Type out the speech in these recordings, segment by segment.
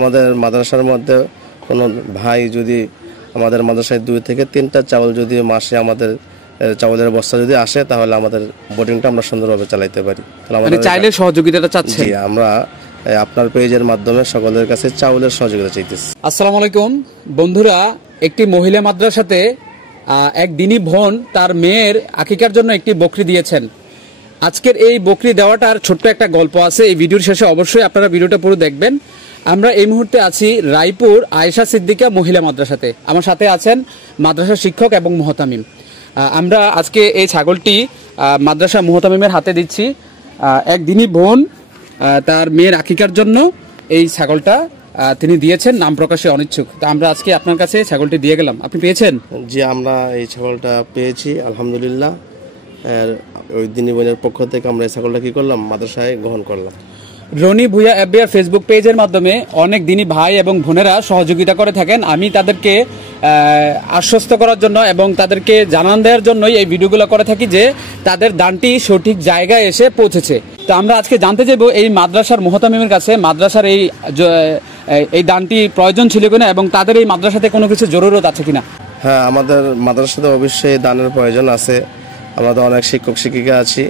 আমাদের মাদ্রাসার মধ্যে কোনো ভাই যদি আমাদের মাদ্রাসায় 2 থেকে 3টা চাউল যদি মাসে আমাদের চাউলের বস্তা যদি আসে তাহলে আমাদের বোর্ডিংটা আমরা সুন্দরভাবে চালাতে পারি। মানে চাইলে সহযোগিতাটা চাচ্ছেন? জি, আমরা আপনার পেজের মাধ্যমে সকলের কাছে চাউলের সহযোগিতা চাইতেছি। আসসালামু আলাইকুম বন্ধুরা, একটি মহিলা মাদ্রাসাতে এক দিনী বোন তার মেয়ের আকিকার জন্য একটি বকরি দিয়েছেন। আজকের এই বকরি দেওয়াটার ছোট্ট একটা গল্প আছে, এই ভিডিওর শেষে অবশ্যই আপনারা ভিডিওটা পুরো দেখবেন। আমরা এই মুহূর্তে আছি রায়পুর আয়েশা সিদ্দিকা মহিলা মাদ্রাসাতে। আমার সাথে আছেন মাদ্রাসা শিক্ষক এবং মুহতামিম। আমরা আজকে এই ছাগলটি মাদ্রাসা মুহতামিমের হাতে দিচ্ছি। এক দিনী বোন তার মেয়ের আকিকার জন্য এই ছাগলটা তিনি দিয়েছেন, নাম প্রকাশে অনিচ্ছুক। তা আমরা আজকে আপনার কাছে ছাগলটি দিয়ে গেলাম, আপনি পেয়েছেন? জি, আমরা এই ছাগলটা পেয়েছি আলহামদুলিল্লাহ। ওই দিনী বোনের পক্ষ থেকে আমরা এই ছাগলটা কি করলাম, মাদ্রাসায় গ্রহণ করলাম। রনি ভুইয়া এফবিআর ফেসবুক পেজের মাধ্যমে অনেক দিনী ভাই এবং বোনেরা সহযোগিতা করে থাকেন। আমি তাদেরকে আশ্বস্ত করার জন্য এবং তাদেরকে জানান দেওয়ার জন্যই এই ভিডিওগুলো করে থাকি যে তাদের দানটি সঠিক জায়গায় এসে পৌঁছেছে। তো আমরা আজকে জানতে চাইব এই মাদ্রাসার মুহতামিমের কাছে মাদ্রাসার এই দানটি প্রয়োজন ছিল কিনা এবং তাদের এই মাদ্রাসাতে কোনো কিছু জরুরত আছে কিনা। হ্যাঁ, আমাদের মাদ্রাসাতে অবশ্যই দানের প্রয়োজন আছে। আমাদের অনেক শিক্ষক শিক্ষিকা আছি,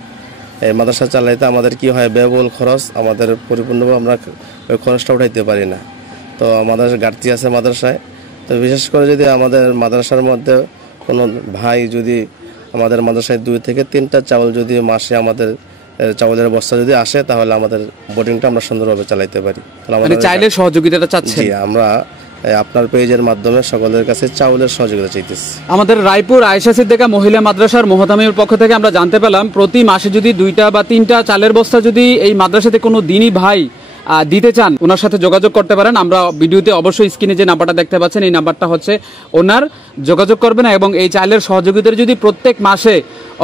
এই মাদ্রাসা চালাইতে আমাদের কি হয়, ব্যয়বহুল খরচ, আমাদের পরিপূর্ণভাবে আমরা ওই খরচটা উঠাইতে পারি না। তো আমাদের ঘাটতি আছে মাদ্রাসায়। তো বিশেষ করে যদি আমাদের মাদ্রাসার মধ্যে কোনো ভাই যদি আমাদের মাদ্রাসায় 2 থেকে 3টা চাউল যদি মাসে আমাদের চাউলের বস্তা যদি আসে তাহলে আমাদের বোর্ডিংটা আমরা সুন্দরভাবে চালাতে পারি। মানে চাইলে সহযোগিতাটা চাচ্ছেন? জি, আমরা আপনার পেজের মাধ্যমে সকলের কাছে চাউলের সহযোগিতা চাইতেছি। আমাদের রায়পুর আয়েশা সিদ্দিকা মহিলা মাদ্রাসার মুহতামিমের পক্ষ থেকে আমরা জানতে পেলাম প্রতি মাসে যদি 2টা বা 3টা চালের বস্তা যদি এই মাদ্রাসাতে কোনো দিনী ভাই দিতে চান, ওনার সাথে যোগাযোগ করতে পারেন। আমরা ভিডিওতে অবশ্যই স্ক্রিনে যে নাম্বারটা দেখতে পাচ্ছেন এই নাম্বারটা হচ্ছে ওনার, যোগাযোগ করবেন। এবং এই চালের সহযোগিতার যদি প্রত্যেক মাসে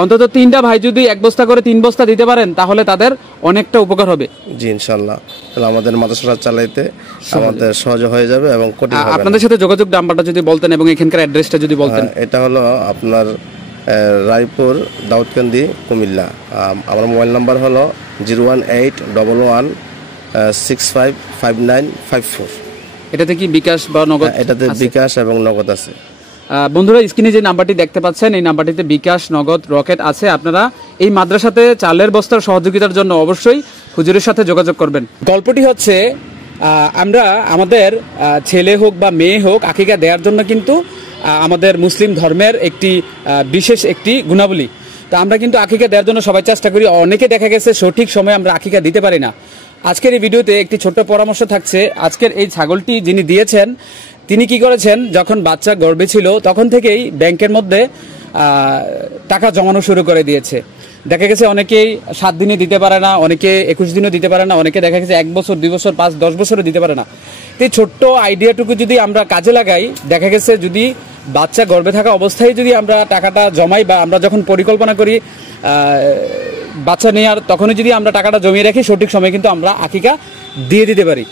অন্তত 3টা ভাই যদি 1 বস্তা করে 3 বস্তা দিতে পারেন তাহলে তাদের অনেকটা উপকার হবে। জি, ইনশাআল্লাহ। তাহলে আমাদের মাদ্রাসা চালাইতে আমাদের সহজ হয়ে যাবে এবং কঠিন হবে না। আপনাদের সাথে যোগাযোগ নাম্বারটা যদি বলতেন এবং এখানকার অ্যাড্রেসটা যদি বলতেন। এটা হলো আপনার রায়পুর দাউদকান্দি কুমিল্লা। আমার মোবাইল নাম্বার হলো 01811655954। এটাতে কি বিকাশ বা নগদ? এটাতে বিকাশ এবং নগদ আছে। বন্ধুরা, স্ক্রিনে যে নাম্বারটি দেখতে পাচ্ছেন এই নাম্বারটিতে বিকাশ, নগদ, রকেট আছে। আপনারা এই মাদ্রাসাতে চালের বস্তার সহযোগিতার জন্য অবশ্যই হুজুরের সাথে যোগাযোগ করবেন। গল্পটি হচ্ছে আমরা আমাদের ছেলে হোক বা মেয়ে হোক আকিকা দেওয়ার জন্য কিন্তু আমাদের মুসলিম ধর্মের একটি বিশেষ একটি গুণাবলী। তা আমরা কিন্তু আকিকা দেওয়ার জন্য সবাই চেষ্টা করি, অনেকে দেখা গেছে সঠিক সময়ে আমরা আকিকা দিতে পারি না। আজকের এই ভিডিওতে একটি ছোট্ট পরামর্শ থাকছে। আজকের এই ছাগলটি যিনি দিয়েছেন তিনি কি করেছেন, যখন বাচ্চা গর্ভে ছিল তখন থেকেই ব্যাংকের মধ্যে টাকা জমানো শুরু করে দিয়েছে। দেখা গেছে অনেকেই 7 দিনে দিতে পারে না, অনেকে 21 দিনও দিতে পারে না, অনেকে দেখা গেছে 1 বছর, 2 বছর, 5, 10 বছরও দিতে পারে না। এই ছোট্ট আইডিয়াটুকু যদি আমরা কাজে লাগাই, দেখা গেছে যদি বাচ্চা গর্ভে থাকা অবস্থায় যদি আমরা টাকাটা জমাই বা আমরা যখন পরিকল্পনা করি বাচ্চা নেওয়ার, তখনই যদি আমরা টাকাটা জমিয়ে রাখি সঠিক সময় কিন্তু আমরা আকিকা দিয়ে দিতে পারি।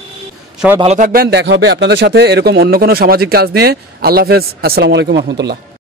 সবাই ভালো থাকবেন, দেখা হবে আপনাদের সাথে এরকম অন্য কোনো সামাজিক কাজ নিয়ে। আল্লাহ হাফেজ, আসসালামু আলাইকুম রহমতুল্লাহ।